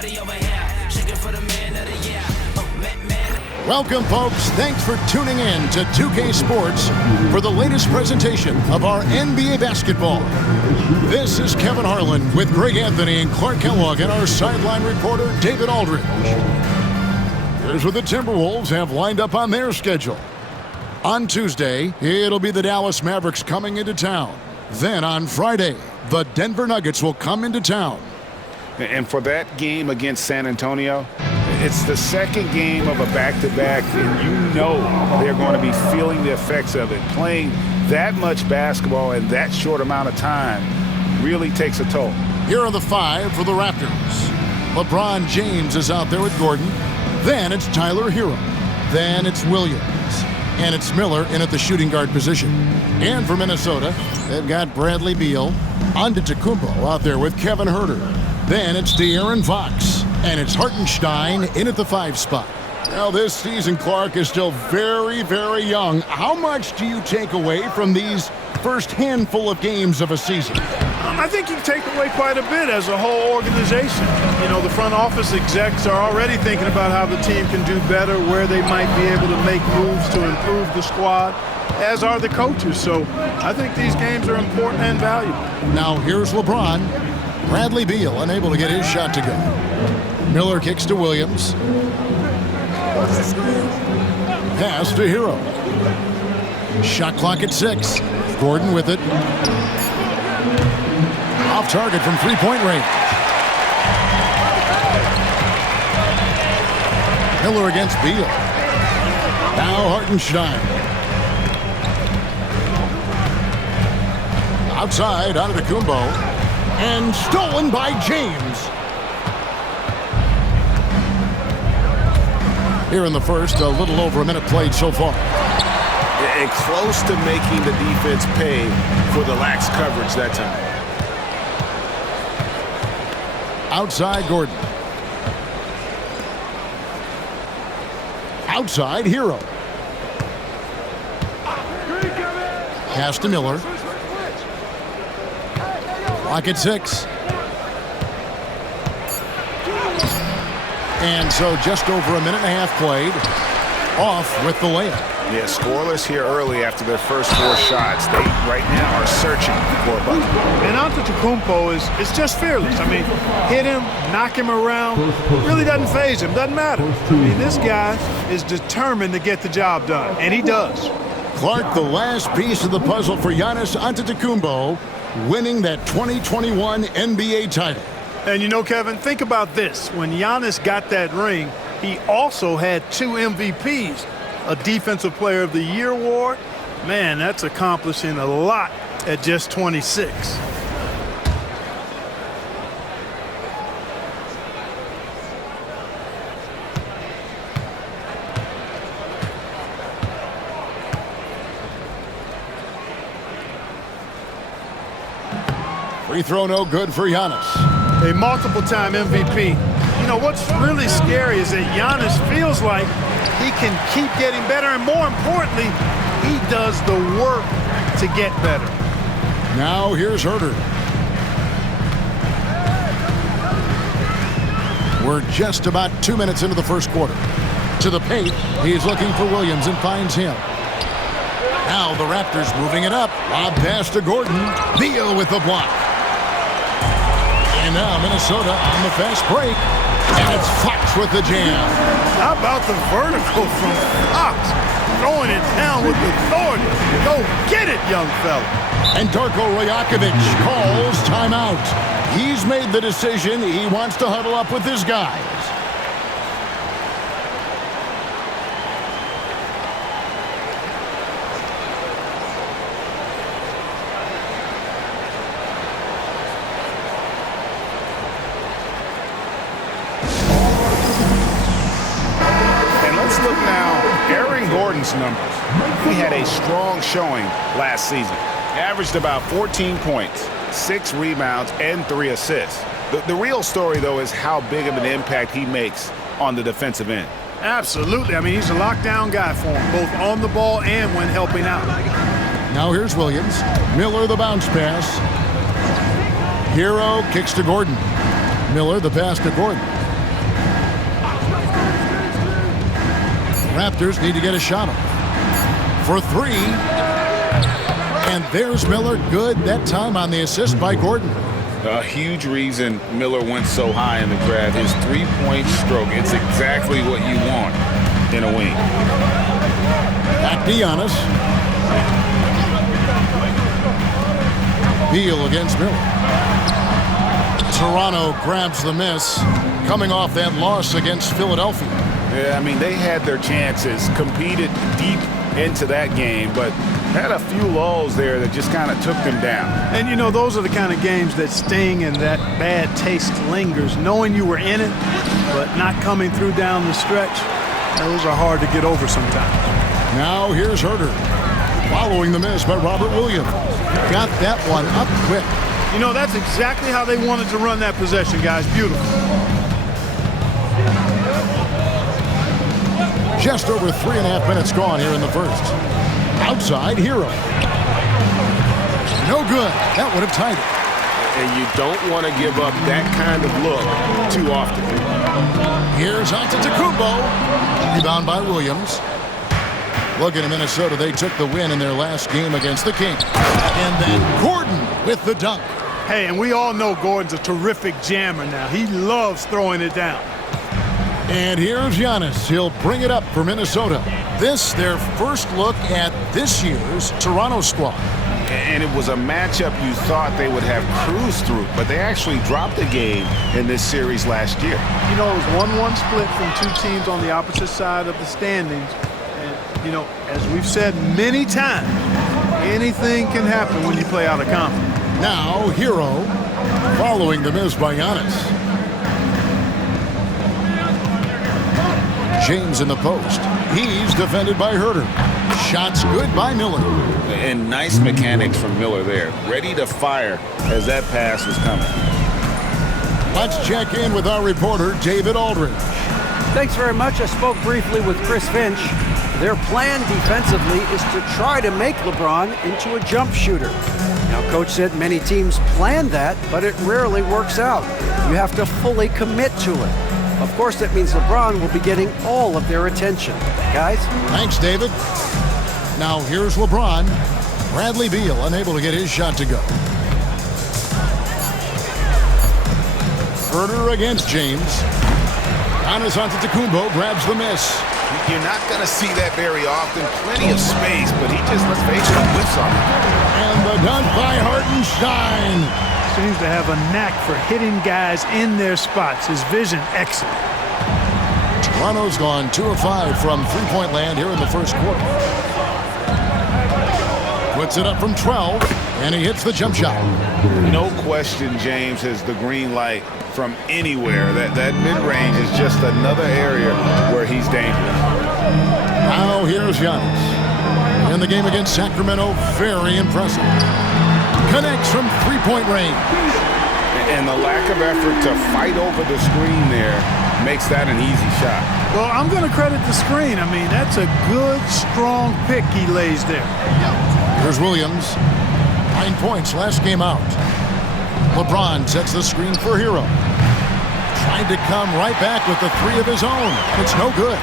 party over here. Shaking for the man of the year. Welcome, folks. Thanks for tuning in to 2K Sports for the latest presentation of our NBA basketball. This is Kevin Harlan with Greg Anthony and Clark Kellogg and our sideline reporter, David Aldridge. Here's what the Timberwolves have lined up on their schedule. On Tuesday, it'll be the Dallas Mavericks coming into town. Then on Friday, the Denver Nuggets will come into town. And for that game against San Antonio, it's the second game of a back-to-back, and you know they're going to be feeling the effects of it. Playing that much basketball in that short amount of time really takes a toll. Here are the five for the Raptors. LeBron James is out there with Gordon. Then it's Tyler Hero. Then it's Williams. And it's Miller in at the shooting guard position. And for Minnesota, they've got Bradley Beal. Antetokounmpo out there with Kevin Huerter. Then it's De'Aaron Fox. And it's Hartenstein in at the 5 spot. Well, this season, Clark, is still very, very young. How much do you take away from these first handful of games of a season? I think you take away quite a bit as a whole organization. You know, the front office execs are already thinking about how the team can do better, where they might be able to make moves to improve the squad, as are the coaches. So I think these games are important and valuable. Now here's LeBron. Bradley Beal unable to get his shot to go. Miller kicks to Williams. Pass to Hero. Shot clock at 6. Gordon with it. Off target from three-point range. Miller against Beal. Now Hartenstein. Outside, Antetokounmpo. And stolen by James. Here in the first, a little over a minute played so far. And close to making the defense pay for the lax coverage that time. Outside, Gordon. Outside, Hero. Pass to Miller. Clock at 6. And so just over a minute and a half played. Off with the layup. Yeah, scoreless here early after their first 4 shots. They right now are searching for a bucket. And Antetokounmpo is just fearless. I mean, hit him, knock him around, really doesn't faze him, doesn't matter. I mean, this guy is determined to get the job done, and he does. Clark, the last piece of the puzzle for Giannis Antetokounmpo, winning that 2021 NBA title. And you know, Kevin, think about this. When Giannis got that ring, he also had 2 MVPs, a Defensive Player of the Year award. Man, that's accomplishing a lot at just 26. Free throw no good for Giannis. A multiple-time MVP. You know, what's really scary is that Giannis feels like he can keep getting better, and more importantly, he does the work to get better. Now here's Huerter. We're just about 2 minutes into the first quarter. To the paint, he's looking for Williams and finds him. Now the Raptors moving it up. Lob pass to Gordon. Beal with the block. And now Minnesota on the fast break. And it's Fox with the jam. How about the vertical from Fox? Throwing it down with authority. Go get it, young fella. And Darko Rajakovic calls timeout. He's made the decision. He wants to huddle up with his guys. Look now, Aaron Gordon's numbers. He had a strong showing last season. Averaged about 14 points, 6 rebounds, and 3 assists. The real story, though, is how big of an impact he makes on the defensive end. Absolutely. I mean, he's a lockdown guy for him, both on the ball and when helping out. Now here's Williams. Miller the bounce pass. Hero kicks to Gordon. Miller the pass to Gordon. Raptors need to get a shot off. For three. And there's Miller. Good that time on the assist by Gordon. A huge reason Miller went so high in the grab. His three-point stroke. It's exactly what you want in a wing. Back to Giannis. Beal against Miller. Toronto grabs the miss, coming off that loss against Philadelphia. Yeah, I mean, they had their chances, competed deep into that game, but had a few lulls there that just kind of took them down. And, you know, those are the kind of games that sting and that bad taste lingers. Knowing you were in it, but not coming through down the stretch, those are hard to get over sometimes. Now here's Herter, following the miss by Robert Williams. Got that one up quick. You know, that's exactly how they wanted to run that possession, guys. Beautiful. Just over 3.5 minutes gone here in the first. Outside, Hero. No good. That would have tied it. And you don't want to give up that kind of look too often. Here's Antetokounmpo. Rebound by Williams. Looking at Minnesota, they took the win in their last game against the Kings. And then Gordon with the dunk. Hey, and we all know Gordon's a terrific jammer now. He loves throwing it down. And here's Giannis. He'll bring it up for Minnesota. This, their first look at this year's Toronto squad. And it was a matchup you thought they would have cruised through, but they actually dropped a game in this series last year. You know, it was 1-1 split from two teams on the opposite side of the standings. And, you know, as we've said many times, anything can happen when you play out of conference. Now, Hero, following the miss by Giannis. James in the post. He's defended by Herter. Shots good by Miller. And nice mechanics from Miller there. Ready to fire as that pass was coming. Let's check in with our reporter, David Aldridge. Thanks very much. I spoke briefly with Chris Finch. Their plan defensively is to try to make LeBron into a jump shooter. Now, Coach said many teams plan that, but it rarely works out. You have to fully commit to it. Of course, that means LeBron will be getting all of their attention. Guys? Thanks, David. Now, here's LeBron. Bradley Beal unable to get his shot to go. Herter against James. Giannis Antetokounmpo grabs the miss. You're not going to see that very often. Plenty of space, but he just, let's face it, whiffs on it. And the dunk by Hartenstein. Seems to have a knack for hitting guys in their spots. His vision, excellent. Toronto's gone 2 of 5 from three-point land here in the first quarter. Puts it up from 12, and he hits the jump shot. No question James has the green light from anywhere. That mid-range is just another area where he's dangerous. Now here's Giannis. In the game against Sacramento, very impressive. Connects from three-point range. And the lack of effort to fight over the screen there makes that an easy shot. Well, I'm going to credit the screen. I mean, that's a good, strong pick he lays there. Here's Williams. 9 points last game out. LeBron sets the screen for Hero. Trying to come right back with the three of his own. It's no good.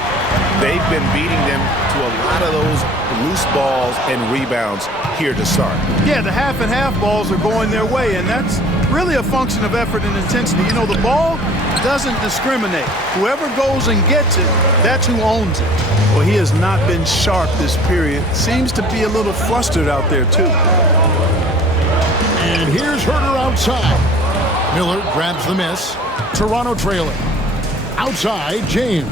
They've been beating them to a lot of those loose balls and rebounds here to start. Yeah, the half and half balls are going their way, and that's really a function of effort and intensity. You know, the ball doesn't discriminate. Whoever goes and gets it, that's who owns it. Well, he has not been sharp this period. Seems to be a little flustered out there, too. And here's Herter outside. Miller grabs the miss. Toronto trailing. Outside, James.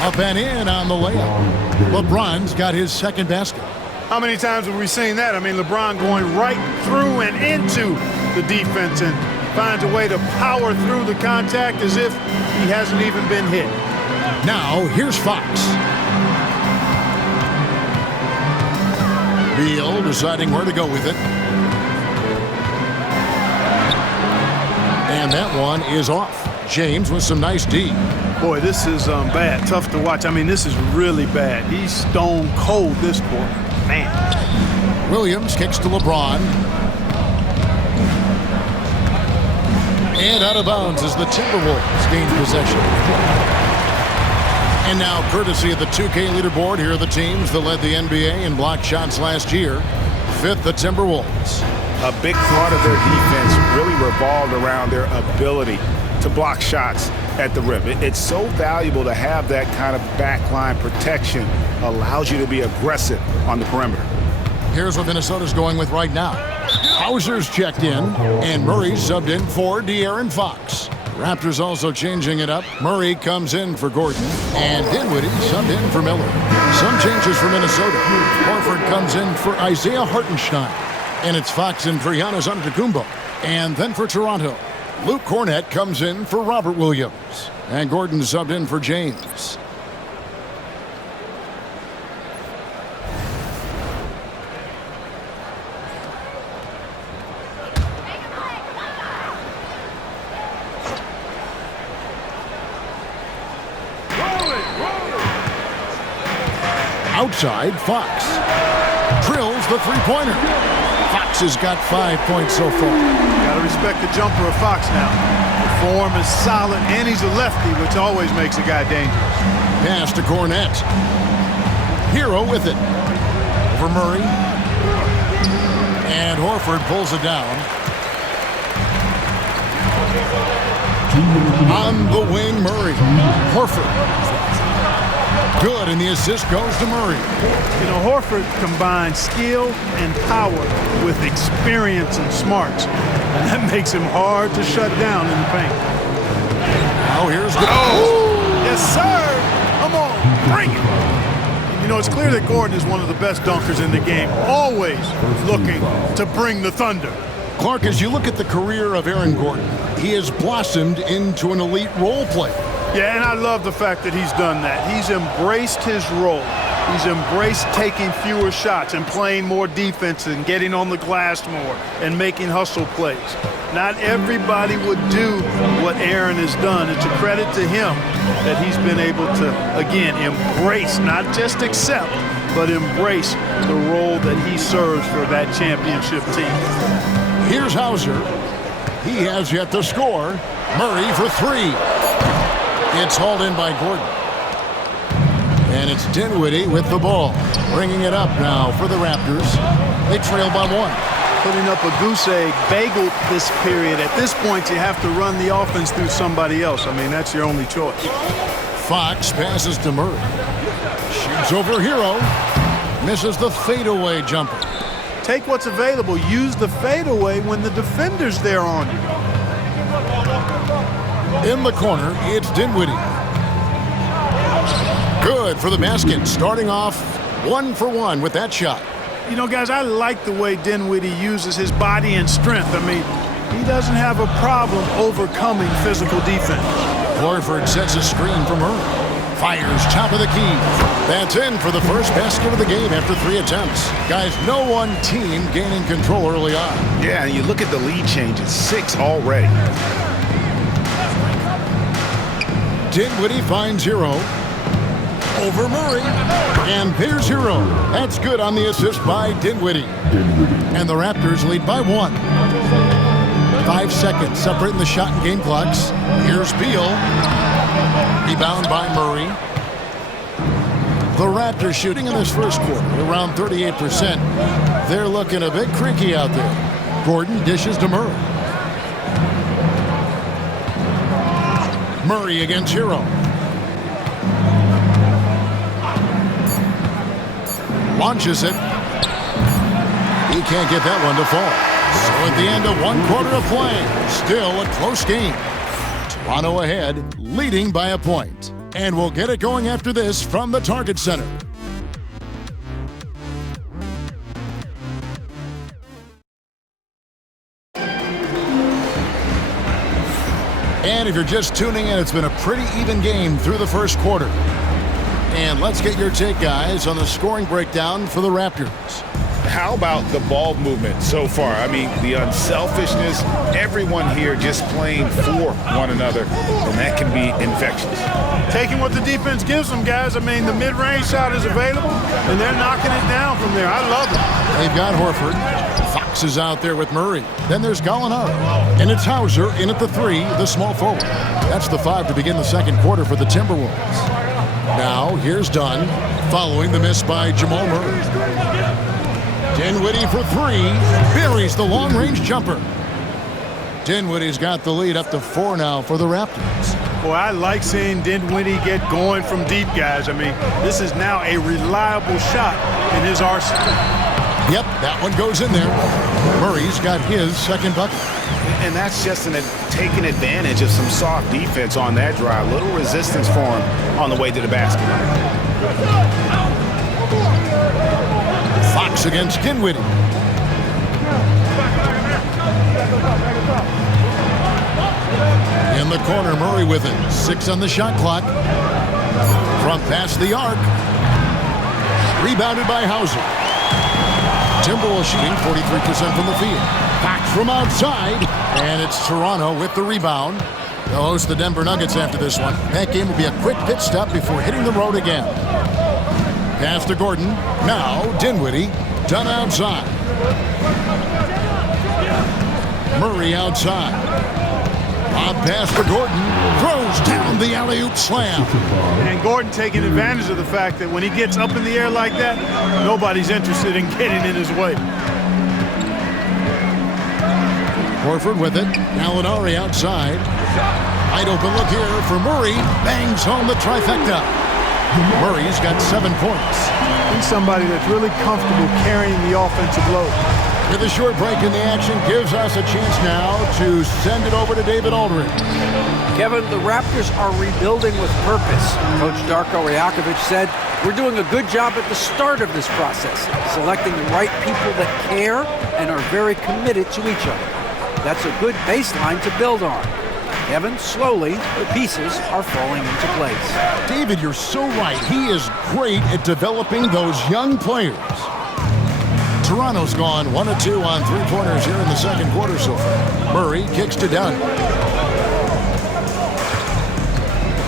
Up and in on the layup. LeBron's got his second basket. How many times have we seen that? I mean, LeBron going right through and into the defense and finds a way to power through the contact as if he hasn't even been hit. Now, here's Fox. Beal deciding where to go with it. And that one is off. James with some nice D. Boy, this is bad. Tough to watch. I mean, this is really bad. He's stone cold this quarter. Man. Williams kicks to LeBron. And out of bounds as the Timberwolves gain possession. And now, courtesy of the 2K leaderboard, here are the teams that led the NBA in block shots last year. Fifth, the Timberwolves. A big part of their defense really revolved around their ability to block shots at the rim. It's so valuable to have that kind of backline protection. Allows you to be aggressive on the perimeter. Here's what Minnesota's going with right now. Hauser's checked in, and Murray's subbed in for De'Aaron Fox. Raptors also changing it up. Murray comes in for Gordon, and Dinwiddie subbed in for Miller. Some changes for Minnesota. Horford comes in for Isaiah Hartenstein, and it's Fox in for Giannis Antetokounmpo. And then for Toronto, Luke Cornett comes in for Robert Williams, and Gordon subbed in for James. Outside, Fox drills the three-pointer. Fox has got 5 points so far. Got to respect the jumper of Fox now. The form is solid, and he's a lefty, which always makes a guy dangerous. Pass to Cornett. Hero with it. Over Murray. And Horford pulls it down. On the wing, Murray. Horford. Good, and the assist goes to Murray. You know, Horford combines skill and power with experience and smarts, and that makes him hard to shut down in the paint. Now here's the... Yes, sir! Come on, bring it! And you know, it's clear that Gordon is one of the best dunkers in the game, always looking to bring the thunder. Clark, as you look at the career of Aaron Gordon, he has blossomed into an elite role player. Yeah, and I love the fact that he's done that. He's embraced his role. He's embraced taking fewer shots and playing more defense and getting on the glass more and making hustle plays. Not everybody would do what Aaron has done. It's a credit to him that he's been able to, again, embrace, not just accept, but embrace the role that he serves for that championship team. Here's Hauser. He has yet to score. Murray for three. It's hauled in by Gordon. And it's Dinwiddie with the ball. Bringing it up now for the Raptors. They trail by one. Putting up a goose egg bagel this period. At this point, you have to run the offense through somebody else. I mean, that's your only choice. Fox passes to Murray. Shoots over Hero. Misses the fadeaway jumper. Take what's available. Use the fadeaway when the defender's there on you. In the corner, it's Dinwiddie. Good for the basket. Starting off 1 for 1 with that shot. You know, guys, I like the way Dinwiddie uses his body and strength. I mean, he doesn't have a problem overcoming physical defense. Horford sets a screen for Murray. Fires top of the key. That's in for the first basket of the game after 3 attempts. Guys, no one team gaining control early on. Yeah, and you look at the lead changes, 6 already. Dinwiddie finds Hero. Over Murray. And there's Hero. That's good on the assist by Dinwiddie. And the Raptors lead by 1. 5 seconds separating the shot and game clocks. Here's Beal. Rebound by Murray. The Raptors shooting in this first quarter around 38%. They're looking a bit creaky out there. Gordon dishes to Murray. Murray against Hero. Launches it. He can't get that one to fall. So at the end of 1 quarter of play, still a close game. Toronto ahead, leading by a point. And we'll get it going after this from the Target Center. And if you're just tuning in, it's been a pretty even game through the first quarter. And let's get your take, guys, on the scoring breakdown for the Raptors. How about the ball movement so far? I mean, the unselfishness, everyone here just playing for one another, and that can be infectious. Taking what the defense gives them, guys. I mean, the mid-range shot is available, and they're knocking it down from there. I love it. They've got Horford. Fox is out there with Murray. Then there's Gallinari. And it's Hauser in at the 3, the small forward. That's the 5 to begin the second quarter for the Timberwolves. Now here's Dunn, following the miss by Jamal Murray. Dinwiddie for three, buries the long-range jumper. Dinwiddie's got the lead up to 4 now for the Raptors. Boy, I like seeing Dinwiddie get going from deep, guys. I mean, this is now a reliable shot in his arsenal. Yep, that one goes in there. Murray's got his second bucket. And that's just taking advantage of some soft defense on that drive. Little resistance for him on the way to the basket. Fox against Dinwiddie. In the corner, Murray with it. 6 on the shot clock. From past the arc. Rebounded by Hauser. Timberwolves shooting 43% from the field. Back from outside. And it's Toronto with the rebound. They'll host the Denver Nuggets after this one. That game will be a quick pit stop before hitting the road again. Pass to Gordon. Now Dinwiddie. Done outside. Murray outside. Lob pass to Gordon. Throws down the alley-oop slam. And Gordon taking advantage of the fact that when he gets up in the air like that, nobody's interested in getting in his way. Horford with it. Gallinari outside. Wide open look here for Murray. Bangs home the trifecta. Murray's got 7 points. He's somebody that's really comfortable carrying the offensive load. With a short break in the action, gives us a chance now to send it over to David Aldridge. Kevin, the Raptors are rebuilding with purpose. Coach Darko Rajakovic said, "We're doing a good job at the start of this process, selecting the right people that care and are very committed to each other. That's a good baseline to build on." Kevin, slowly, the pieces are falling into place. David, you're so right. He is great at developing those young players. Toronto's gone 1 of 2 on 3-pointers here in the second quarter so far. Murray kicks to Dunn.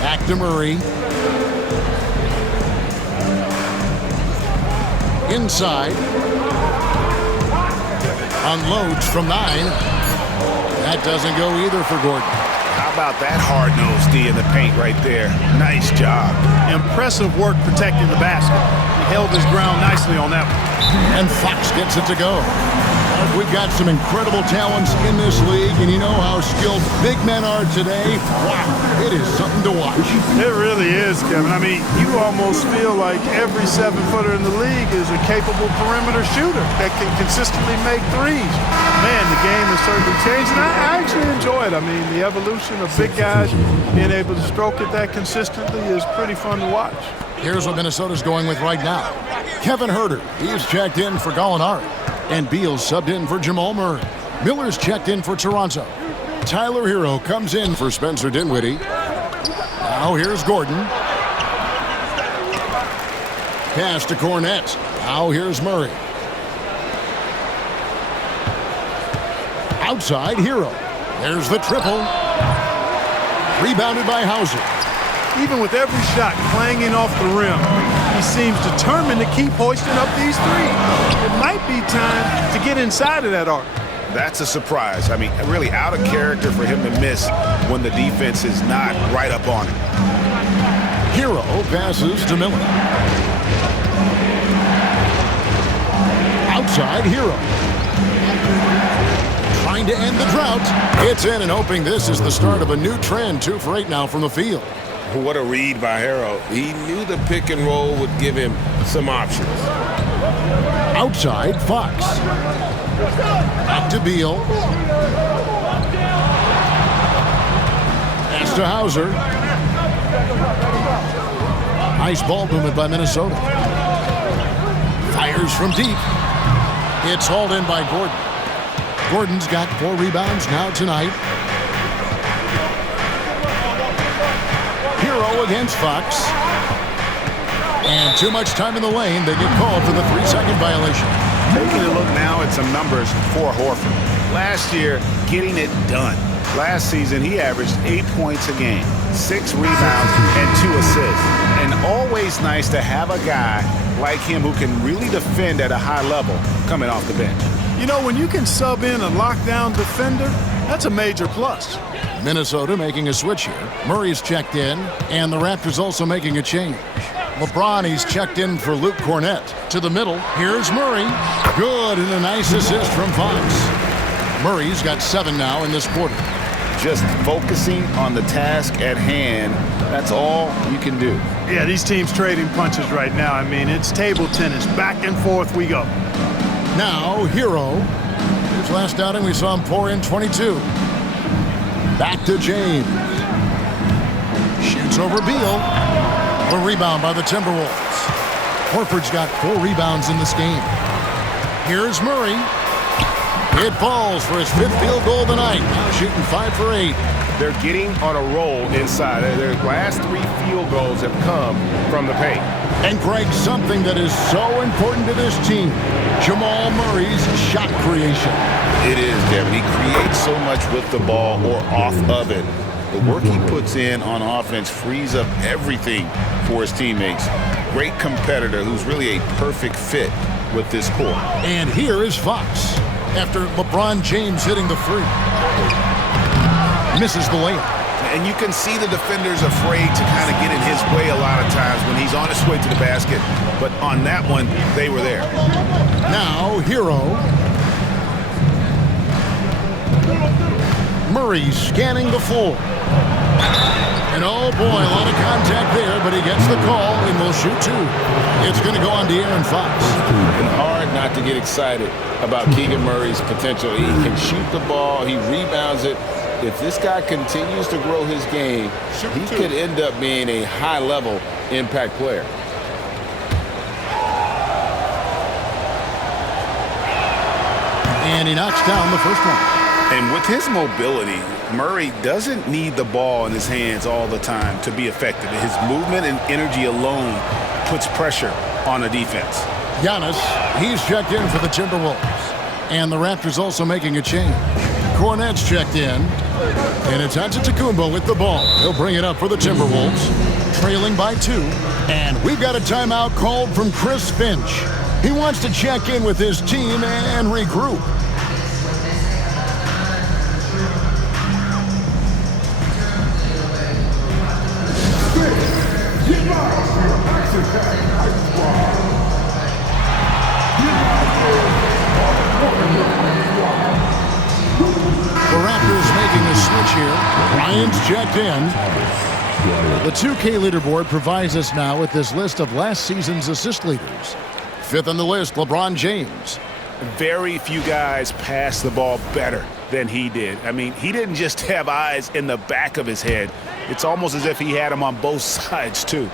Back to Murray. Inside. Unloads from 9. That doesn't go either for Gordon. How about that hard-nosed D in the paint right there? Nice job. Impressive work protecting the basket. He held his ground nicely on that one. And Fox gets it to go. We've got some incredible talents in this league, and you know how skilled big men are today. Wow, it is something to watch. It really is, Kevin. I mean, you almost feel like every 7-footer in the league is a capable perimeter shooter that can consistently make threes. Man, the game has certainly changed, and I actually enjoy it. I mean, the evolution of big guys being able to stroke it that consistently is pretty fun to watch. Here's what Minnesota's going with right now. Kevin Huerter, he's checked in for Gallinari. And Beal's subbed in for Jamal Murray. Miller's checked in for Toronto. Tyler Hero comes in for Spencer Dinwiddie. Now here's Gordon. Pass to Cornette. Now here's Murray. Outside, Hero. There's the triple. Rebounded by Hauser. Even with every shot clanging off the rim, he seems determined to keep hoisting up these threes. It might be time to get inside of that arc. That's a surprise. I mean, really out of character for him to miss when the defense is not right up on him. Hero passes to Miller. Outside, Hero. Trying to end the drought. It's in and hoping this is the start of a new trend. 2 for 8 now from the field. What a read by Hero. He knew the pick and roll would give him some options. Outside, Fox. Up to Beal. Pass to Hauser. Nice ball movement by Minnesota. Fires from deep. It's hauled in by Gordon. Gordon's got 4 rebounds now tonight. Hero against Fox. And too much time in the lane. They get called for the 3-second violation. Taking a look now at some numbers for Horford. Last year, getting it done. Last season, he averaged 8 points a game, 6 rebounds, and 2 assists. And always nice to have a guy like him who can really defend at a high level coming off the bench. You know, when you can sub in a lockdown defender, That's a major plus. Minnesota making a switch here. Murray's checked in, and the Raptors also making a change. LeBron, he's checked in for Luke Cornett. To the middle, here's Murray. Good, and a nice assist from Fox. Murray's got 7 now in this quarter. Just focusing on the task at hand, that's all you can do. Yeah, these teams trading punches right now. I mean, it's table tennis. Back and forth we go. Now, Hero. His last outing, we saw him pour in 22. Back to James. Shoots over Beal. A rebound by the Timberwolves. Horford's got 4 rebounds in this game. Here's Murray. It falls for his 5th field goal of the night. Now shooting 5 for 8. They're getting on a roll inside. Their last 3 field goals have come from the paint. And Greg, something that is so important to this team, Jamal Murray's shot creation. It is, Devin. He creates so much with the ball or off of it. The work he puts in on offense frees up everything for his teammates. Great competitor who's really a perfect fit with this core. And here is Fox after LeBron James hitting the 3. Misses the layup. And you can see the defenders afraid to kind of get in his way a lot of times when he's on his way to the basket. But on that one, they were there. Now, Hero. Murray scanning the floor. And oh boy, a lot of contact there, but he gets the call and will shoot 2. It's going to go on De'Aaron Fox. And hard not to get excited about Keegan Murray's potential. He can shoot the ball, he rebounds it. If this guy continues to grow his game, he could end up being a high-level impact player. And he knocks down the first one. And with his mobility, Murray doesn't need the ball in his hands all the time to be effective. His movement and energy alone puts pressure on a defense. Giannis, he's checked in for the Timberwolves. And the Raptors also making a change. Cornett's checked in. And it's Antetokounmpo with the ball. He'll bring it up for the Timberwolves, trailing by 2. And we've got a timeout called from Chris Finch. He wants to check in with his team and regroup. The Raptors making a switch here. Ryan's checked in. The 2K leaderboard provides us now with this list of last season's assist leaders. 5th on the list, LeBron James. Very few guys pass the ball better than he did. I mean, he didn't just have eyes in the back of his head. It's almost as if he had them on both sides, too.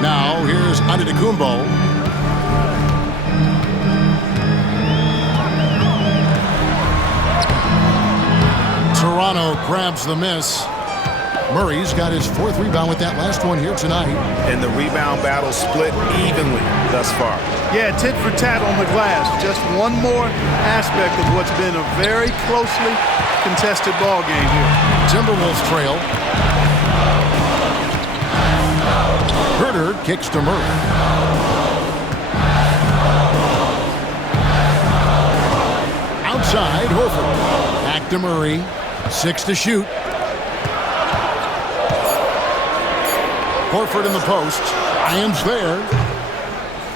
Now, here's Antetokounmpo. Toronto grabs the miss. Murray's got his 4th rebound with that last one here tonight. And the rebound battle split evenly thus far. Yeah, tit for tat on the glass. Just one more aspect of what's been a very closely contested ball game here. Timberwolves trail. Herter kicks to Murray. Outside, Horford. Back to Murray. 6 to shoot. Horford in the post. Ryan's there.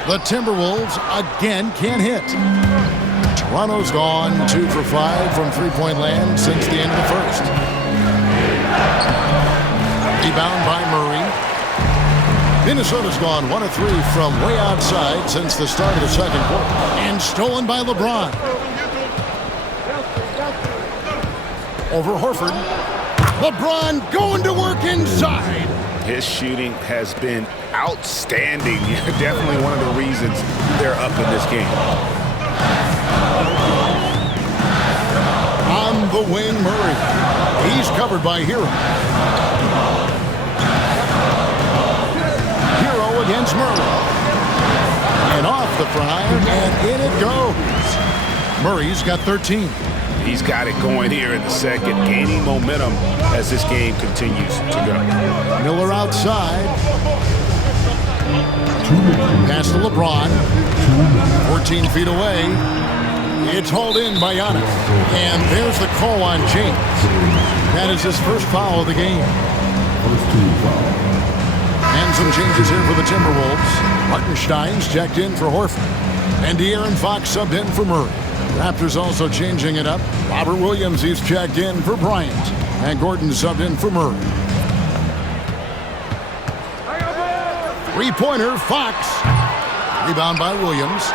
The Timberwolves again can't hit. Toronto's gone 2 for 5 from three-point land since the end of the first. Rebound by Murray. Minnesota's gone 1 of 3 from way outside since the start of the second quarter. And stolen by LeBron. Over Horford. LeBron going to work inside. His shooting has been outstanding. Definitely one of the reasons they're up in this game. On the wing, Murray. He's covered by Hero. Hero against Murray. And off the front iron, and in it goes. Murray's got 13. He's got it going here in the second, gaining momentum as this game continues to go. Miller outside. Pass to LeBron. 14 feet away. It's hauled in by Giannis. And there's the call on James. That is his first foul of the game. And some changes here for the Timberwolves. Hartenstein's checked in for Horford. And De'Aaron Fox subbed in for Murray. Raptors also changing it up. Robert Williams, he's checked in for Bryant. And Gordon subbed in for Murray. Three-pointer, Fox. Rebound by Williams.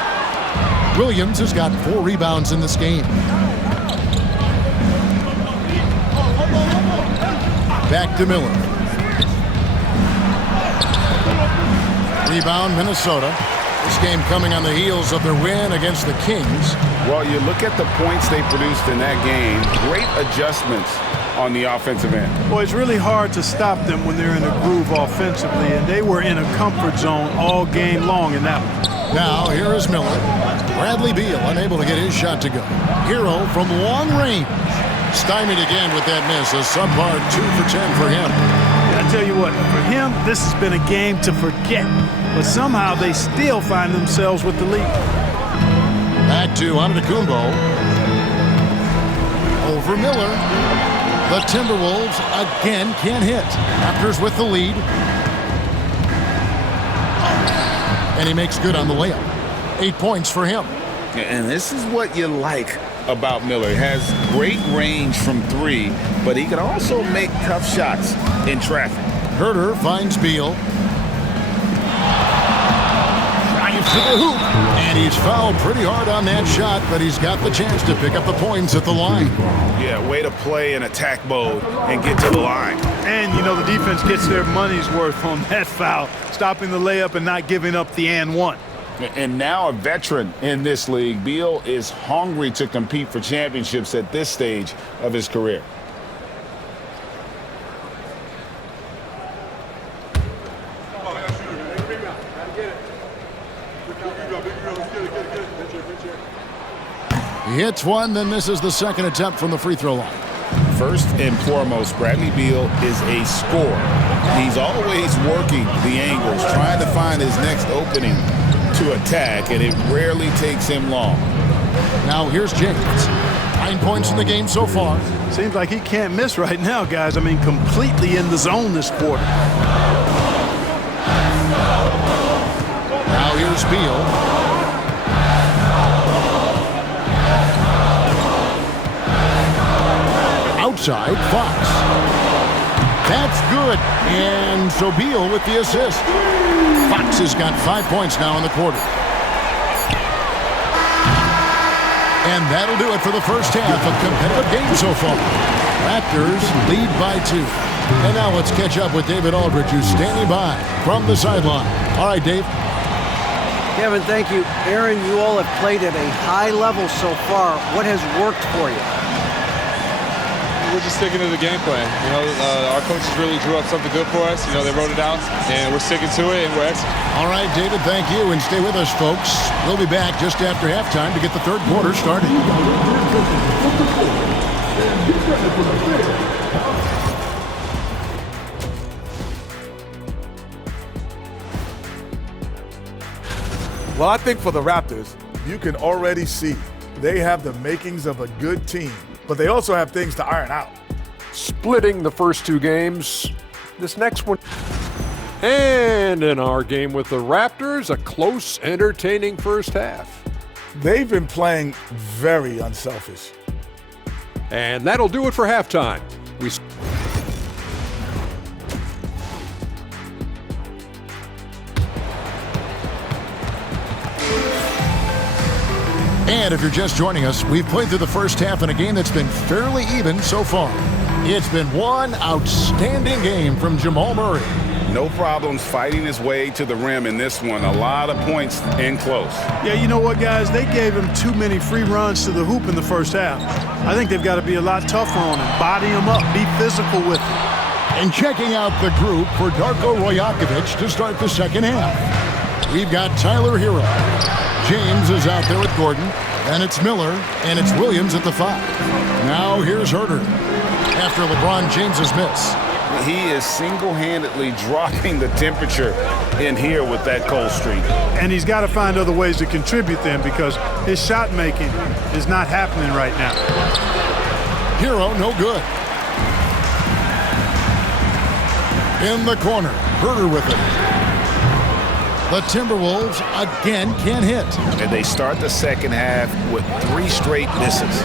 Williams has got 4 rebounds in this game. Back to Miller. Rebound, Minnesota. This game coming on the heels of their win against the Kings. Well, you look at the points they produced in that game. Great adjustments on the offensive end. Well, it's really hard to stop them when they're in a groove offensively, and they were in a comfort zone all game long in that one. Now, here is Miller. Bradley Beal unable to get his shot to go. Hero from long range. Stymied again with that miss. A subpar 2 for 10 for him. I tell you what, for him, this has been a game to forget. But somehow they still find themselves with the lead. Back to Antetokounmpo. Over Miller. The Timberwolves again can't hit. Raptors with the lead. And he makes good on the layup. 8 points for him. And this is what you like about Miller. He has great range from 3, but he can also make tough shots in traffic. Herter finds Beal. Drives to the hoop. And he's fouled pretty hard on that shot, but he's got the chance to pick up the points at the line. Yeah, way to play in attack mode and get to the line. And, you know, the defense gets their money's worth on that foul, stopping the layup and not giving up the and one. And now a veteran in this league, Beal is hungry to compete for championships at this stage of his career. He hits one, then misses the second attempt from the free throw line. First and foremost, Bradley Beal is a scorer. He's always working the angles, trying to find his next opening to attack, and it rarely takes him long. Now here's James. 9 points in the game so far. Seems like he can't miss right now, guys. I mean, completely in the zone this quarter. Now here's Beal. Outside, Fox. That's good. And so Beal with the assist. Fox has got 5 points now in the quarter. And that'll do it for the first half of competitive game so far. Raptors lead by 2. And now let's catch up with David Aldridge, who's standing by from the sideline. All right, Dave. Kevin, thank you. Aaron, you all have played at a high level so far. What has worked for you? We're just sticking to the game plan. You know, our coaches really drew up something good for us. You know, they wrote it out, and we're sticking to it, and we're executing. All right, David, thank you, and stay with us, folks. We'll be back just after halftime to get the third quarter started. Well, I think for the Raptors, you can already see they have the makings of a good team, but they also have things to iron out. Splitting the first 2 games. This next one. And in our game with the Raptors, a close, entertaining first half. They've been playing very unselfish. And that'll do it for halftime. And if you're just joining us, we've played through the first half in a game that's been fairly even so far. It's been one outstanding game from Jamal Murray. No problems fighting his way to the rim in this one. A lot of points in close. Yeah, you know what, guys? They gave him too many free runs to the hoop in the first half. I think they've got to be a lot tougher on him. Body him up. Be physical with him. And checking out the group for Darko Rajakovic to start the second half. We've got Tyler Hero. James is out there with Gordon. And it's Miller. And it's Williams at the 5. Now here's Herter. After LeBron James's miss. he is single-handedly dropping the temperature in here with that cold streak. And he's got to find other ways to contribute then, because his shot making is not happening right now. Hero, no good. In the corner, Herter with it. The Timberwolves again can't hit. And they start the second half with 3 straight misses.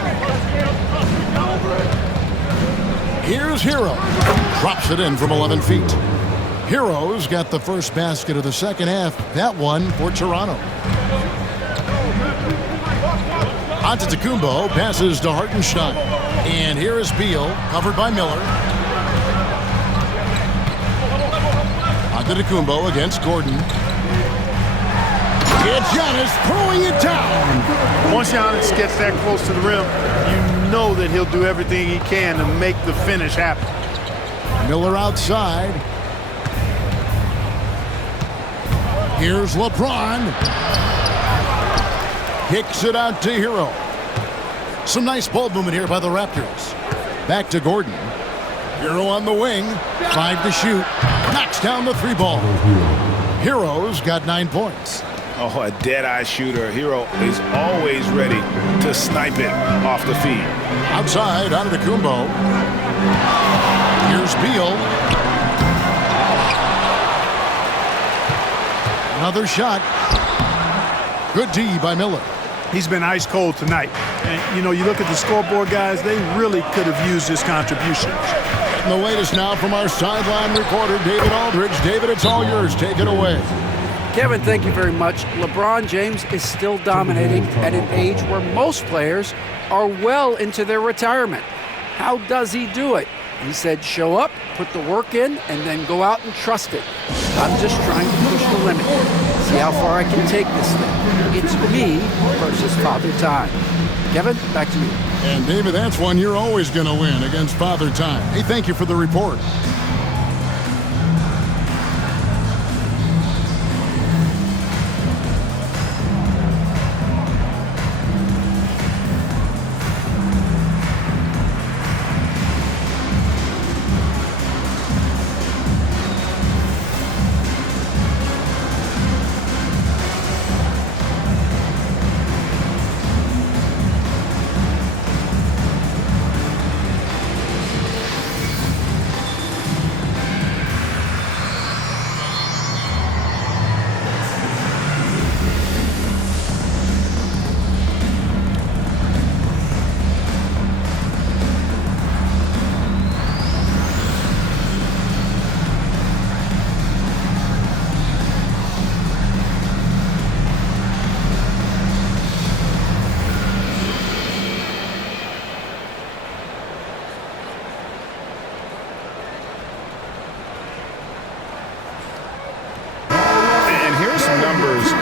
Here's Hero. Drops it in from 11 feet. Hero's got the first basket of the second half. That one for Toronto. Antetokounmpo passes to Hartenstein. And here is Beal, covered by Miller. Antetokounmpo against Gordon. It's Giannis throwing it down. Once Giannis gets that close to the rim, you know that he'll do everything he can to make the finish happen. Miller outside. Here's LeBron. Kicks it out to Hero. Some nice ball movement here by the Raptors. Back to Gordon. Hero on the wing. 5 to shoot. Knocks down the 3 ball. Hero's got 9 points. Oh, a dead-eye shooter. Hero is always ready to snipe it off the feed. Outside, Antetokounmpo. Here's Beal. Another shot. Good D by Miller. He's been ice cold tonight. And, you know, you look at the scoreboard, guys, they really could have used his contribution. And the latest now from our sideline reporter, David Aldridge. David, it's all yours. Take it away. Kevin, thank you very much. LeBron James is still dominating at an age where most players are well into their retirement. How does he do it? He said, show up, put the work in, and then go out and trust it. I'm just trying to push the limit, see how far I can take this thing. It's me versus Father Time. Kevin, back to you. And David, that's one you're always going to win against Father Time. Hey, thank you for the report.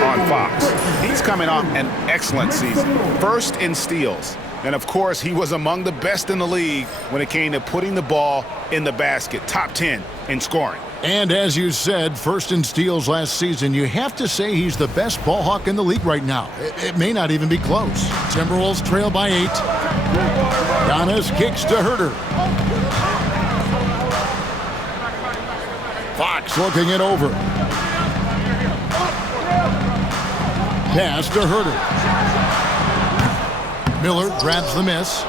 On Fox. He's coming off an excellent season. First in steals. And of course, he was among the best in the league when it came to putting the ball in the basket. Top 10 in scoring. And as you said, first in steals last season. You have to say he's the best ball hawk in the league right now. It may not even be close. Timberwolves trail by 8. Giannis kicks to Herter. Fox looking it over. Pass to Herter. Miller grabs the miss.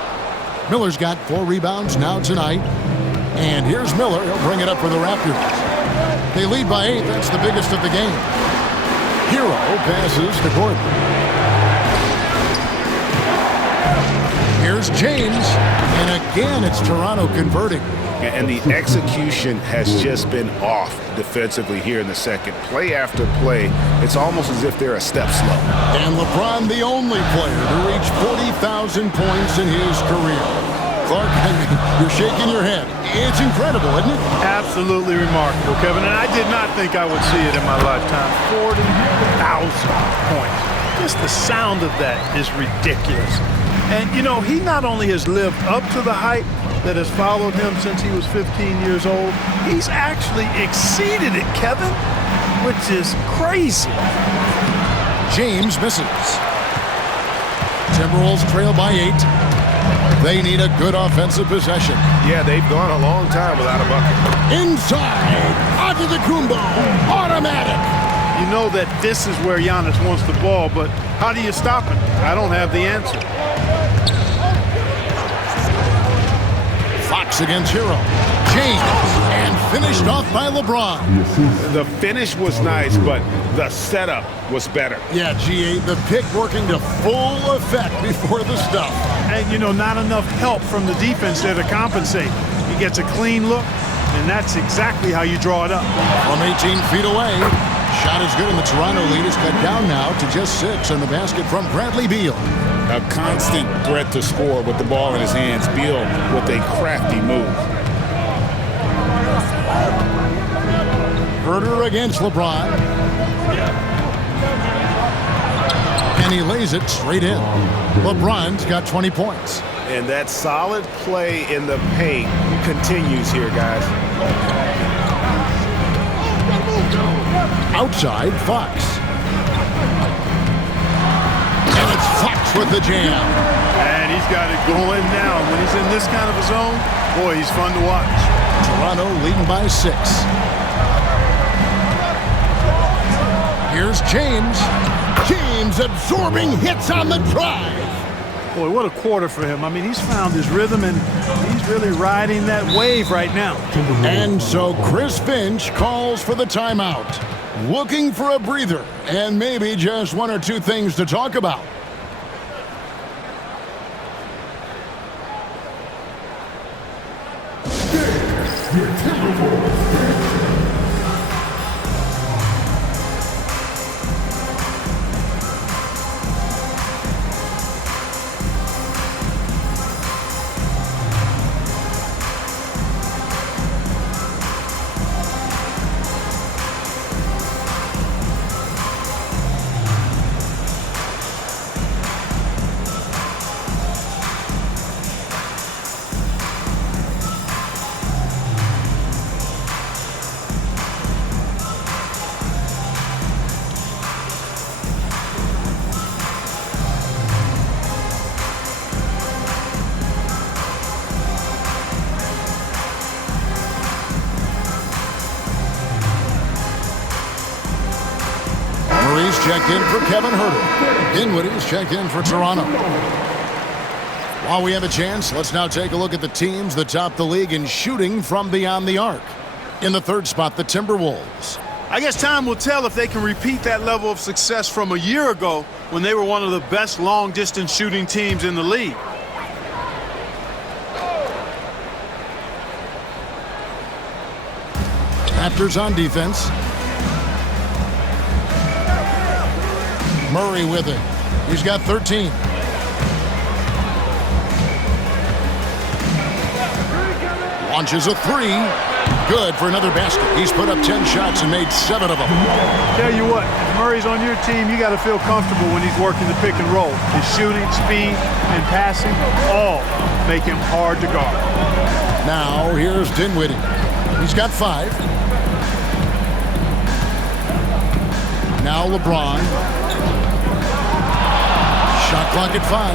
Miller's got 4 rebounds now tonight. And here's Miller. He'll bring it up for the Raptors. They lead by 8. That's the biggest of the game. Hero passes to Gordon. Here's James. And again, it's Toronto converting. And the execution has just been off defensively here in the second. Play after play, it's almost as if they're a step slow. And LeBron, the only player to reach 40,000 points in his career. Clark, you're shaking your head. It's incredible, isn't it? Absolutely remarkable, Kevin. And I did not think I would see it in my lifetime. 40,000 points. Just the sound of that is ridiculous. And, you know, he not only has lived up to the hype that has followed him since he was 15 years old, he's actually exceeded it, Kevin, which is crazy. James misses. Timberwolves trail by 8. They need a good offensive possession. Yeah, they've gone a long time without a bucket. Inside, Antetokounmpo, automatic. You know that this is where Giannis wants the ball, but how do you stop it? I don't have the answer. Fox against Hero. James, and finished off by LeBron. The finish was nice, but the setup was better. Yeah, GA, the pick working to full effect before the stuff. And, you know, not enough help from the defense there to compensate. He gets a clean look, and that's exactly how you draw it up. From 18 feet away, shot is good, and the Toronto lead is cut down now to just 6 on the basket from Bradley Beal. A constant threat to score with the ball in his hands. Beal with a crafty move. Herter against LeBron. And he lays it straight in. LeBron's got 20 points. And that solid play in the paint continues here, guys. Outside, Fox. And it's Fox with the jam. And he's got it going now. When he's in this kind of a zone, boy, he's fun to watch. Toronto leading by 6. Here's James. James absorbing hits on the drive. Boy, what a quarter for him. I mean, he's found his rhythm, and he's really riding that wave right now. And so Chris Finch calls for the timeout. Looking for a breather and maybe just 1 or 2 things to talk about. Checked in for Kevin Herter. Dinwiddie's checked in for Toronto. While we have a chance, let's now take a look at the teams that top the league in shooting from beyond the arc. In the 3rd spot, the Timberwolves. I guess time will tell if they can repeat that level of success from a year ago when they were one of the best long-distance shooting teams in the league. Raptors on defense. Murray with it. He's got 13. Launches a 3. Good for another basket. He's put up 10 shots and made 7 of them. Tell you what, if Murray's on your team, you got to feel comfortable when he's working the pick and roll. His shooting, speed, and passing all make him hard to guard. Now here's Dinwiddie. He's got 5. Now LeBron. Shot clock at 5.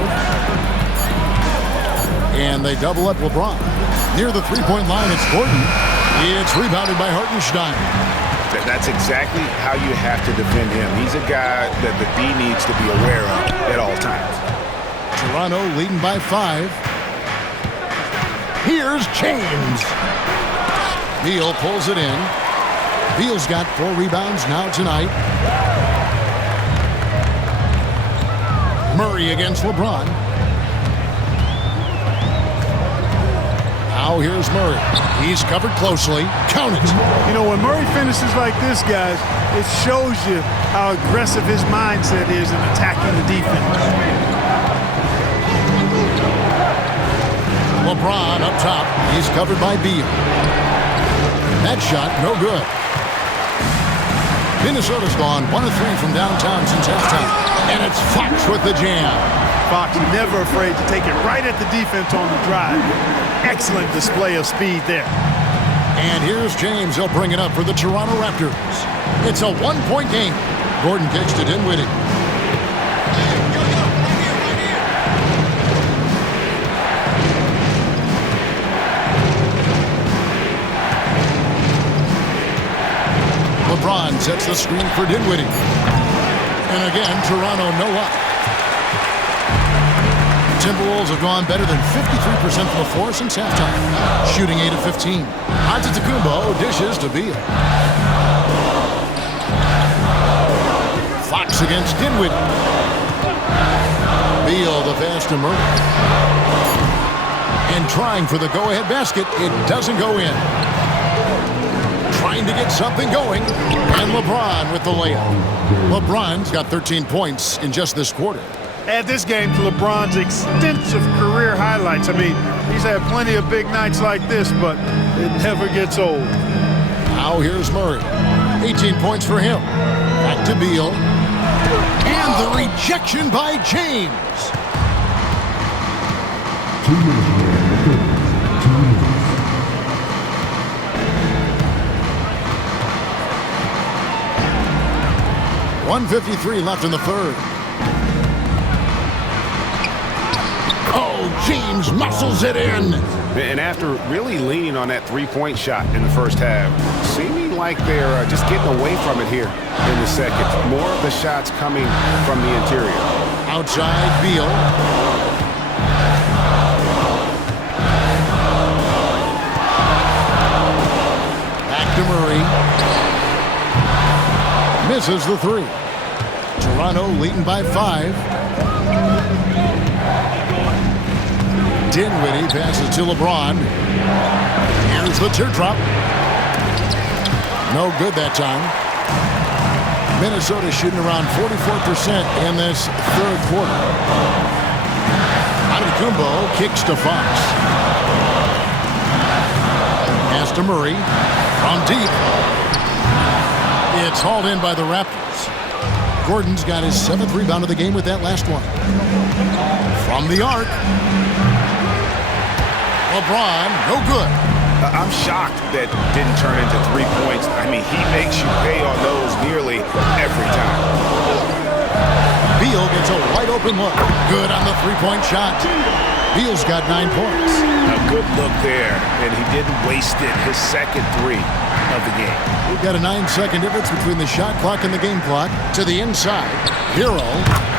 And they double up LeBron. Near the 3-point line, it's Gordon. It's rebounded by Hartenstein. That's exactly how you have to defend him. He's a guy that the D needs to be aware of at all times. Toronto leading by 5. Here's James. Beal pulls it in. Beal's got 4 rebounds now tonight. Murray against LeBron. Now here's Murray. He's covered closely. Count it. You know, when Murray finishes like this, guys, it shows you how aggressive his mindset is in attacking the defense. LeBron up top. He's covered by Beal. That shot, no good. Minnesota's gone 1 of 3 from downtown since halftime. And it's Fox with the jam. Fox never afraid to take it right at the defense on the drive. Excellent display of speed there. And here's James. He'll bring it up for the Toronto Raptors. It's a 1-point game. Gordon kicks to Dinwiddie. LeBron sets the screen for Dinwiddie. And again, Toronto no luck. Timberwolves have gone better than 53% from the floor since halftime, shooting 8 of 15. Antetokounmpo dishes to Beal. Fox against Dinwiddie. Beal the pass to Murray. And trying for the go-ahead basket, it doesn't go in. Trying to get something going, and LeBron with the layup. LeBron's got 13 points in just this quarter. Add this game to LeBron's extensive career highlights. I mean, he's had plenty of big nights like this, but it never gets old. Now here's Murray. 18 points for him. Back to Beal. And the rejection by James. .153 left in the third. James muscles it in. And after really leaning on that three-point shot in the first half, seeming like they're just getting away from it here in the second. More of the shots coming from the interior. Outside, Beal. Back to Murray. Misses the three. Toronto leading by 5. Dinwiddie passes to LeBron. Here's the teardrop. No good that time. Minnesota shooting around 44% in this third quarter. Antetokounmpo kicks to Fox. Pass to Murray. From deep. It's hauled in by the Raptors. Gordon's got his 7th rebound of the game with that last one. From the arc. LeBron, no good. I'm shocked that didn't turn into 3 points. I mean, he makes you pay on those nearly every time. Beal gets a wide open look. Good on the three-point shot. Beal's got 9 points. A good look there, and he didn't waste it. His second 3 of the game. We've got a 9-second difference between the shot clock and the game clock. To the inside. Hero.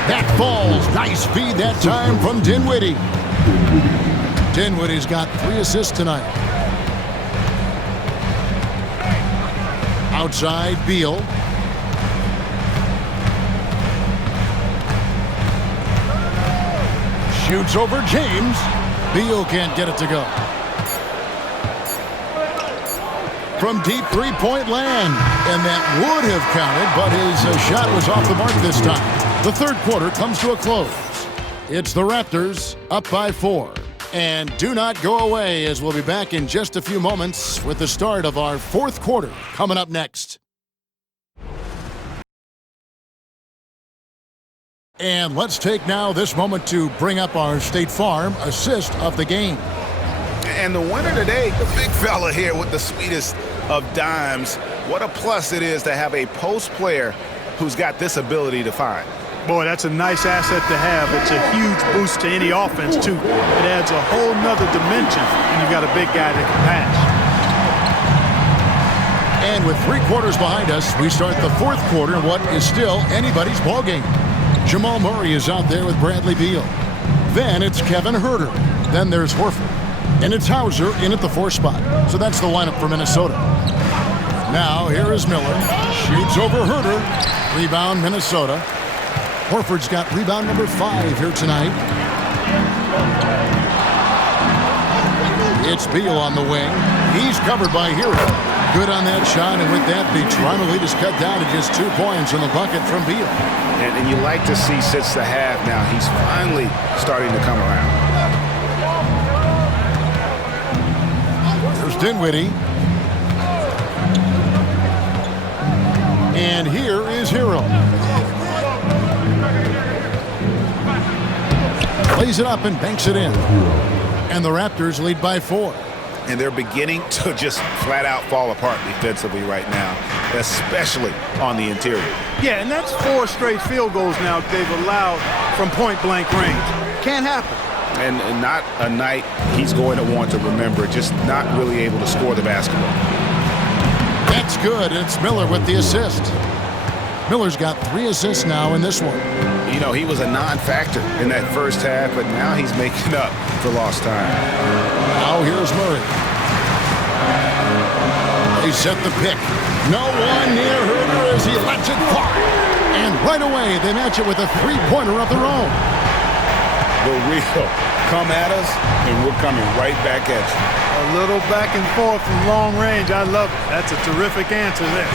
That falls. Nice feed that time from Dinwiddie. Dinwiddie's got 3 assists tonight. Outside, Beal. Shoots over James. Beal can't get it to go. From deep three-point land. And that would have counted, but his shot was off the mark this time. The third quarter comes to a close. It's the Raptors up by 4. And do not go away, as we'll be back in just a few moments with the start of our fourth quarter coming up next. And let's take now this moment to bring up our State Farm assist of the game. And the winner today, the big fella here with the sweetest of dimes. What a plus it is to have a post player who's got this ability to find. Boy, that's a nice asset to have. It's a huge boost to any offense, too. It adds a whole nother dimension when you've got a big guy that can pass. And with 3 quarters behind us, we start the fourth quarter in what is still anybody's ballgame. Jamal Murray is out there with Bradley Beal. Then it's Kevin Huerter. Then there's Horford. And it's Hauser in at the 4 spot. So that's the lineup for Minnesota. Now here is Miller. Shoots over Huerter. Rebound Minnesota. Horford's got rebound number 5 here tonight. It's Beal on the wing. He's covered by Hero. Good on that shot, and with that, the Toronto lead is cut down to just 2 points in the bucket from Beal. And you like to see since the half now, he's finally starting to come around. There's Dinwiddie. And here is Hero. Plays it up and banks it in. And the Raptors lead by 4. And they're beginning to just flat out fall apart defensively right now, especially on the interior. Yeah, and that's 4 straight field goals now they've allowed from point-blank range. Can't happen. And not a night he's going to want to remember, just not really able to score the basketball. That's good. It's Miller with the assist. Miller's got 3 assists now in this one. You know, he was a non-factor in that first half, but now he's making up for lost time. Now here's Murray. They set the pick. No one near Herder as he lets it fly. And right away, they match it with a 3-pointer of their own. The real come at us, and we're coming right back at you. A little back and forth from long range. I love it. That's a terrific answer there.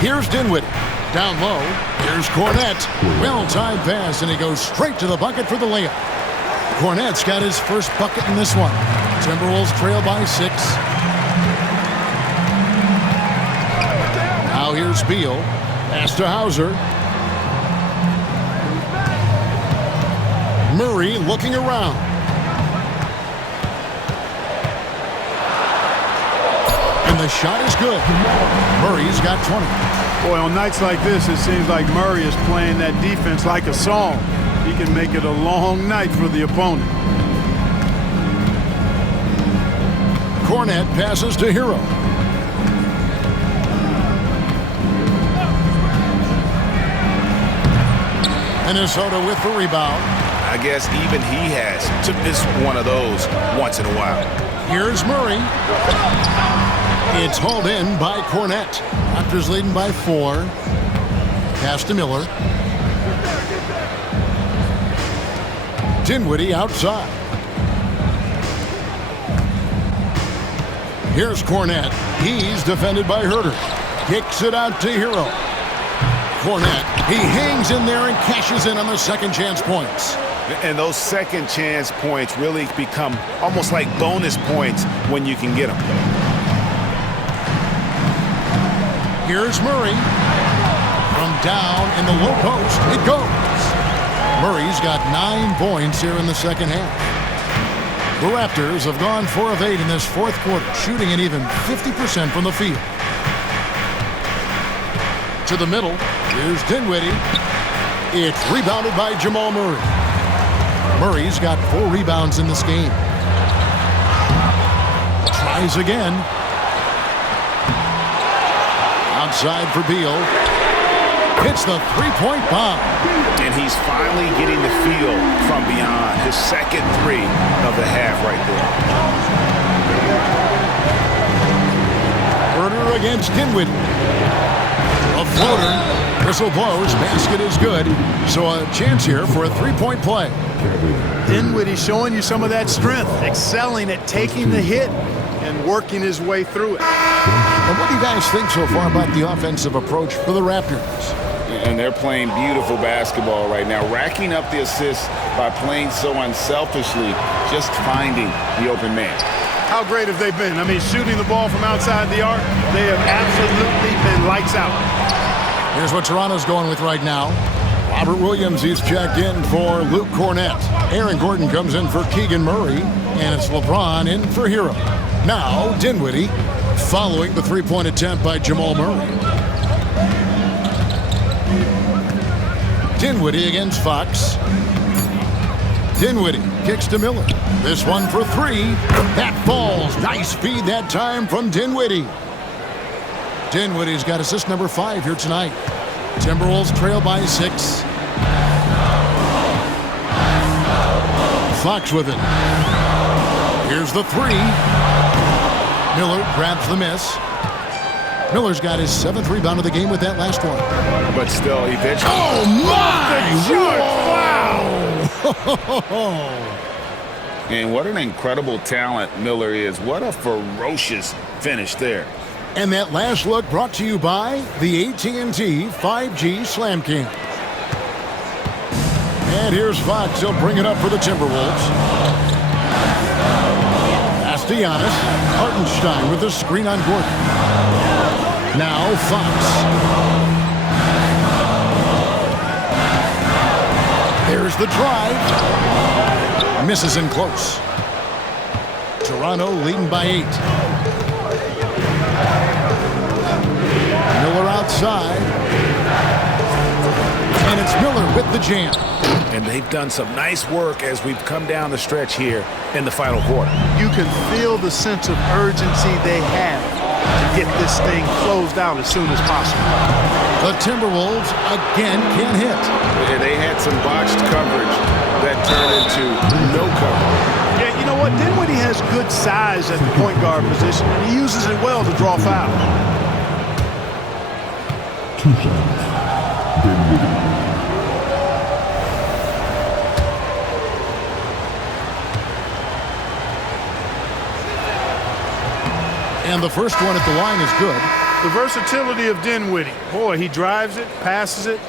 Here's Dinwiddie. Down low, here's Cornette. Well-timed pass, and he goes straight to the bucket for the layup. Cornette's got his first bucket in this one. Timberwolves trail by 6. Now here's Beal. Pass to Hauser. Murray looking around. And the shot is good. Murray's got 20. Boy, on nights like this, it seems like Murray is playing that defense like a song. He can make it a long night for the opponent. Cornette passes to Hero. Minnesota with the rebound. I guess even he has to miss one of those once in a while. Here's Murray. It's hauled in by Cornette. Raptors leading by 4. Pass to Miller. Dinwiddie outside. Here's Cornette. He's defended by Herder. Kicks it out to Hero. Cornette. He hangs in there and cashes in on the second chance points. And those second chance points really become almost like bonus points when you can get them. Here's Murray. From down in the low post, it goes. Murray's got 9 points here in the second half. The Raptors have gone 4 of 8 in this fourth quarter, shooting an even 50% from the field. To the middle, here's Dinwiddie. It's rebounded by Jamal Murray. Murray's got 4 rebounds in this game. Tries again. Outside for Beal. Hits the 3-point bomb. And he's finally getting the feel from beyond. His second 3 of the half right there. Herder against Dinwiddie. A floater. Whistle blows. Basket is good. So a chance here for a 3-point play. Dinwiddie showing you some of that strength, excelling at taking the hit and working his way through it. And what do you guys think so far about the offensive approach for the Raptors? And they're playing beautiful basketball right now, racking up the assists by playing so unselfishly, just finding the open man. How great have they been? I mean, shooting the ball from outside the arc, they have absolutely been lights out. Here's what Toronto's going with right now. Robert Williams, he's checked in for Luke Cornette. Aaron Gordon comes in for Keegan Murray, and it's LeBron in for Hero. Now, Dinwiddie, following the 3-point attempt by Jamal Murray. Dinwiddie against Fox. Dinwiddie kicks to Miller. This one for 3. That falls. Nice feed that time from Dinwiddie. Dinwiddie's got assist number 5 here tonight. Timberwolves trail by 6. Fox with it. Here's the 3. Miller grabs the miss. Miller's got his 7th rebound of the game with that last one. But still, eventually. Oh, my! Wow! And what an incredible talent Miller is. What a ferocious finish there. And that last look brought to you by the AT&T 5G Slam Cam. And here's Fox. He'll bring it up for the Timberwolves. Pass to Giannis. Hartenstein with the screen on Gordon. Now Fox. There's the drive. Misses in close. Toronto leading by 8. Miller outside. And it's Miller with the jam. And they've done some nice work as we've come down the stretch here in the final quarter. You can feel the sense of urgency they have. to get this thing closed out as soon as possible. The Timberwolves again can't hit. And they had some botched coverage that turned into no coverage. Yeah, you know what? Dinwiddie has good size at the point guard position, and he uses it well to draw fouls. 2 shots. Dinwiddie. And the first one at the line is good. The versatility of Dinwiddie. Boy, he drives it, passes it,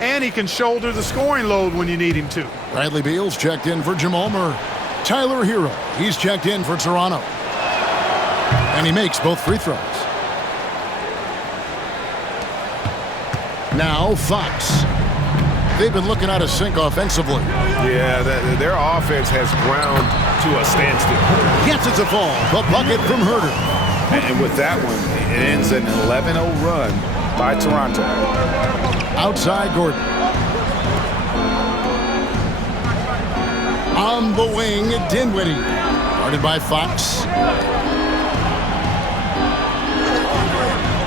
and he can shoulder the scoring load when you need him to. Bradley Beal's checked in for Jamal Murray. Tyler Hero, he's checked in for Toronto. And he makes both free throws. Now Fox. They've been looking out of sync offensively. Yeah, their offense has ground to a standstill. Gets it to fall. The bucket from Herter. And with that one, it ends an 11-0 run by Toronto. Outside Gordon. On the wing, Dinwiddie. Guarded by Fox.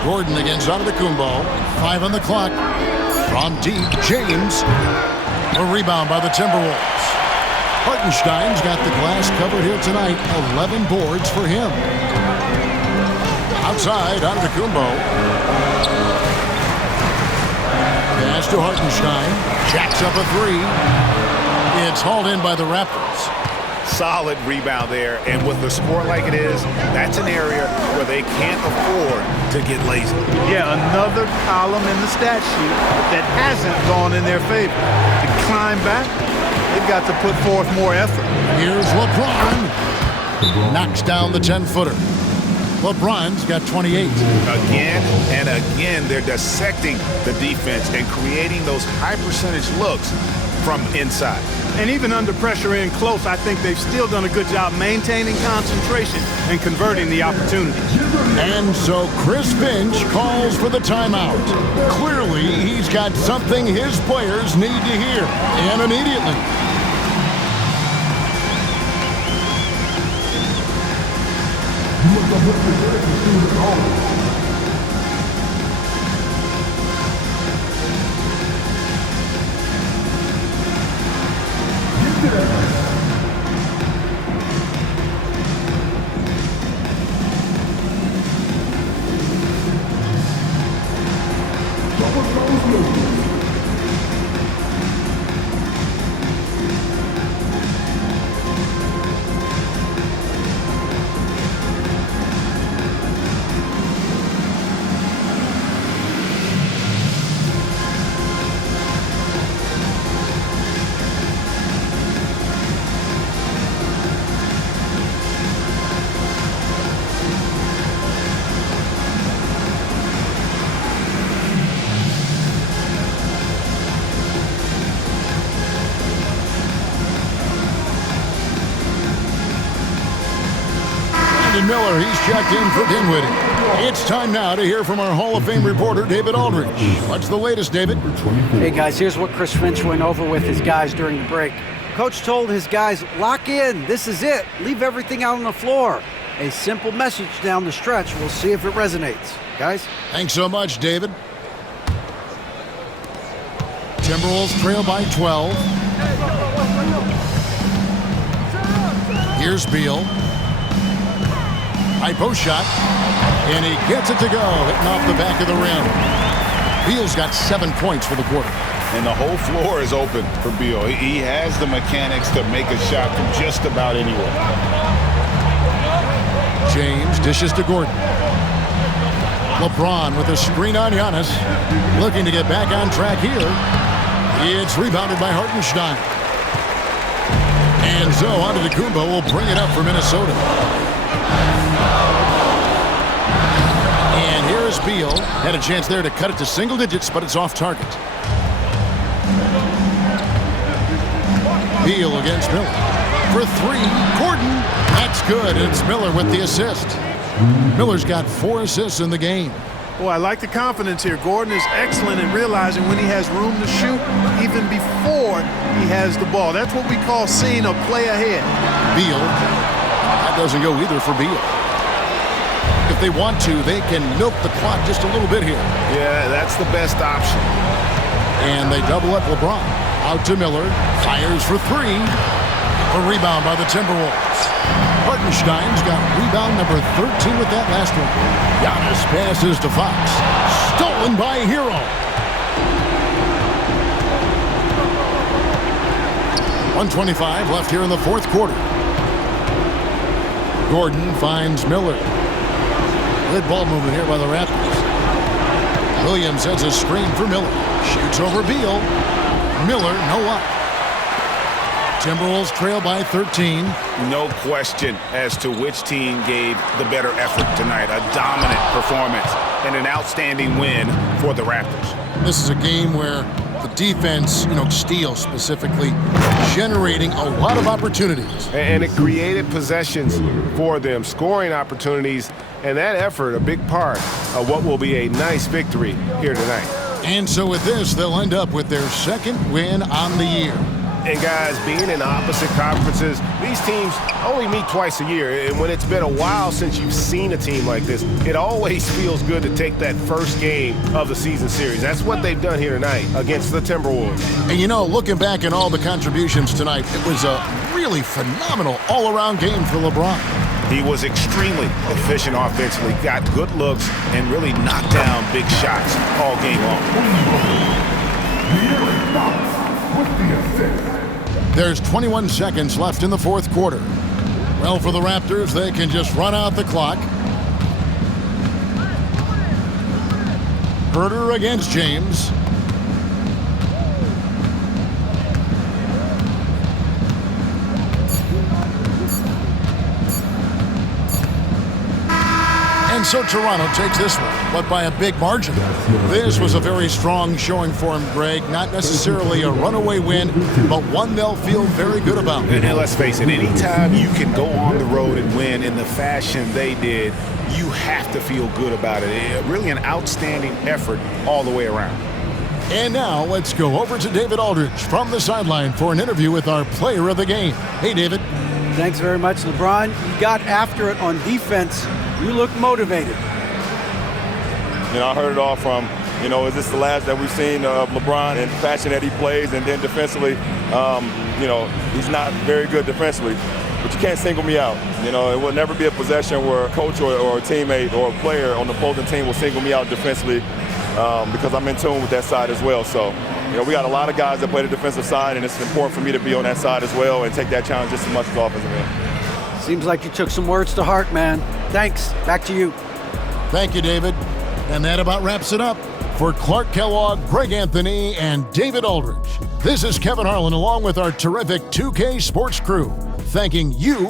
Gordon against Antetokounmpo. 5 on the clock. From deep, James. A rebound by the Timberwolves. Hartenstein's got the glass covered here tonight. 11 boards for him. Outside, Antetokounmpo. Pass to Hartenstein. Jacks up a 3. It's hauled in by the Raptors. Solid rebound there, and with the score like it is, that's an area where they can't afford to get lazy. Yeah, another column in the stat sheet that hasn't gone in their favor. To climb back, they've got to put forth more effort. Here's LeBron. Knocks down the 10-footer. LeBron's got 28. Again and again, they're dissecting the defense and creating those high-percentage looks from inside. And even under pressure in close, I think they've still done a good job maintaining concentration and converting the opportunities. And so Chris Finch calls for the timeout. Clearly, he's got something his players need to hear, and immediately. Miller, he's checked in for Dinwiddie. It's time now to hear from our Hall of Fame reporter, David Aldridge. What's the latest, David? Hey, guys, here's what Chris Finch went over with his guys during the break. Coach told his guys, lock in. This is it. Leave everything out on the floor. A simple message down the stretch. We'll see if it resonates. Guys? Thanks so much, David. Timberwolves trail by 12. Here's Beal. High post shot, and he gets it to go, hitting off the back of the rim. Beal's got 7 points for the quarter. And the whole floor is open for Beal. He has the mechanics to make a shot from just about anywhere. James dishes to Gordon. LeBron with a screen on Giannis, looking to get back on track here. It's rebounded by Hartenstein. And so Antetokounmpo will bring it up for Minnesota. And here is Beal. Had a chance there to cut it to single digits, but it's off target. Beal against Miller. For 3, Gordon. That's good. It's Miller with the assist. Miller's got 4 assists in the game. Boy, I like the confidence here. Gordon is excellent in realizing when he has room to shoot even before he has the ball. That's what we call seeing a play ahead. Beal. That doesn't go either for Beal. they want to, they can milk the clock just a little bit here. Yeah, that's the best option. And they double up LeBron. Out to Miller. Fires for three. A rebound by the Timberwolves. Hartenstein's got rebound number 13 with that last one. Giannis passes to Fox. Stolen by Hero. 1:25 left here in the fourth quarter. Gordon finds Miller. Good ball movement here by the Raptors. Williams sets a screen for Miller. Shoots over Beal. Miller, no up. Timberwolves trail by 13. No question as to which team gave the better effort tonight. A dominant performance and an outstanding win for the Raptors. This is a game where the defense, steals specifically, generating a lot of opportunities. And it created possessions for them, scoring opportunities, and that effort a big part of what will be a nice victory here tonight. And so with this, they'll end up with their second win on the year. And guys, being in opposite conferences, these teams only meet twice a year. And when it's been a while since you've seen a team like this, it always feels good to take that first game of the season series. That's what they've done here tonight against the Timberwolves. And looking back at all the contributions tonight, it was a really phenomenal all-around game for LeBron. He was extremely efficient offensively, got good looks, and really knocked down big shots all game long. There's 21 seconds left in the fourth quarter. Well, for the Raptors, they can just run out the clock. Herter against James. And so Toronto takes this one, but by a big margin. This was a very strong showing for him, Greg. Not necessarily a runaway win, but one they'll feel very good about. And let's face it, anytime you can go on the road and win in the fashion they did, you have to feel good about it. Really an outstanding effort all the way around. And now let's go over to David Aldridge from the sideline for an interview with our player of the game. Hey, David. Thanks very much, LeBron. You got after it on defense. You look motivated. I heard it all from, is this the last that we've seen of LeBron and the fashion that he plays? And then defensively, he's not very good defensively. But you can't single me out. It will never be a possession where a coach or a teammate or a player on the opposing team will single me out defensively because I'm in tune with that side as well. So, we got a lot of guys that play the defensive side, and it's important for me to be on that side as well and take that challenge just as much as offensive end. Seems like you took some words to heart, man. Thanks. Back to you. Thank you, David. And that about wraps it up. For Clark Kellogg, Greg Anthony, and David Aldridge, this is Kevin Harlan along with our terrific 2K Sports crew, thanking you